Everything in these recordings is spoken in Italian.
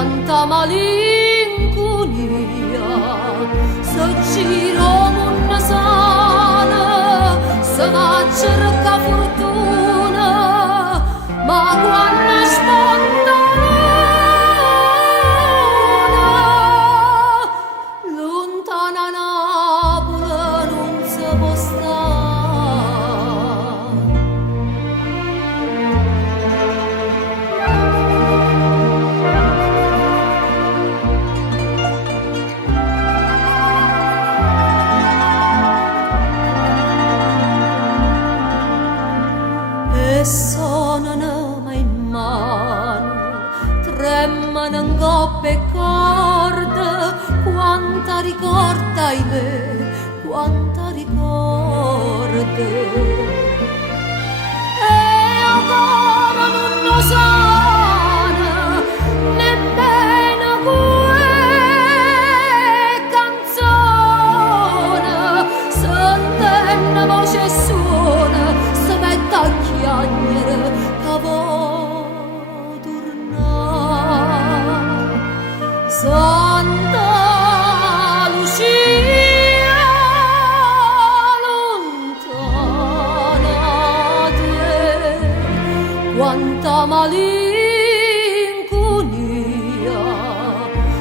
quanta malinconia, se giro una sana, se va a cercare fortuna, ma quando sponda lontana Napoli non si può e sonano in mano, tremano in coppe e corde, quanta ricorda me, quanta ricorda. E ancora non lo sana, nemmeno quella canzone, sentendo voce e suona, si mette a chiagnere che vuoi tornare. Santa Lucia, lontana te, quanta malinconia,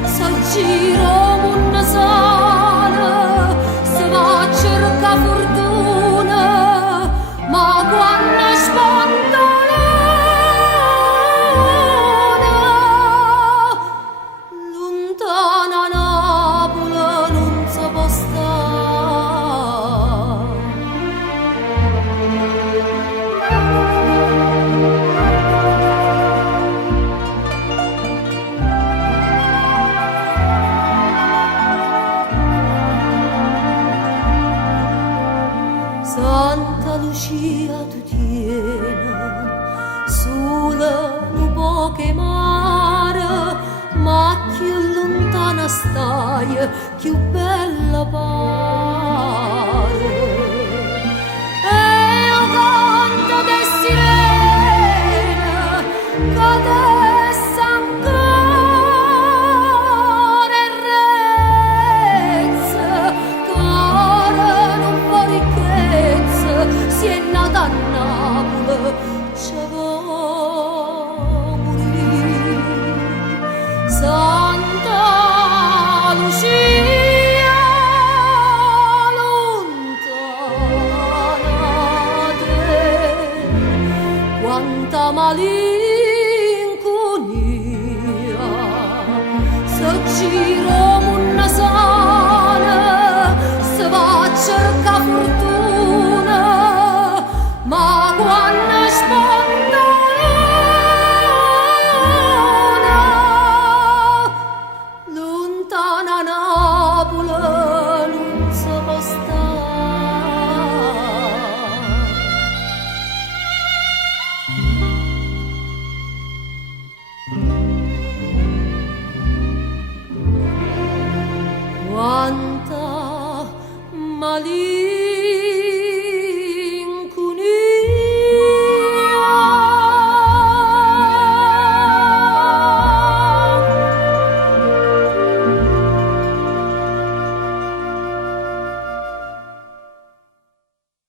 se giro una sana, se va a cercare fortuna, ma quando sponda lontana Napoli non si può Santa Lucia tu tieni sulle poche mare, ma più lontana stai, più bella pare. E io canto che sirena, che adesso ancora è rezza, che ora non può ricchezza, si è nata a Napoli, ci vuoi morire. Santa Lucia, lontana te, quanta malinconia, se gira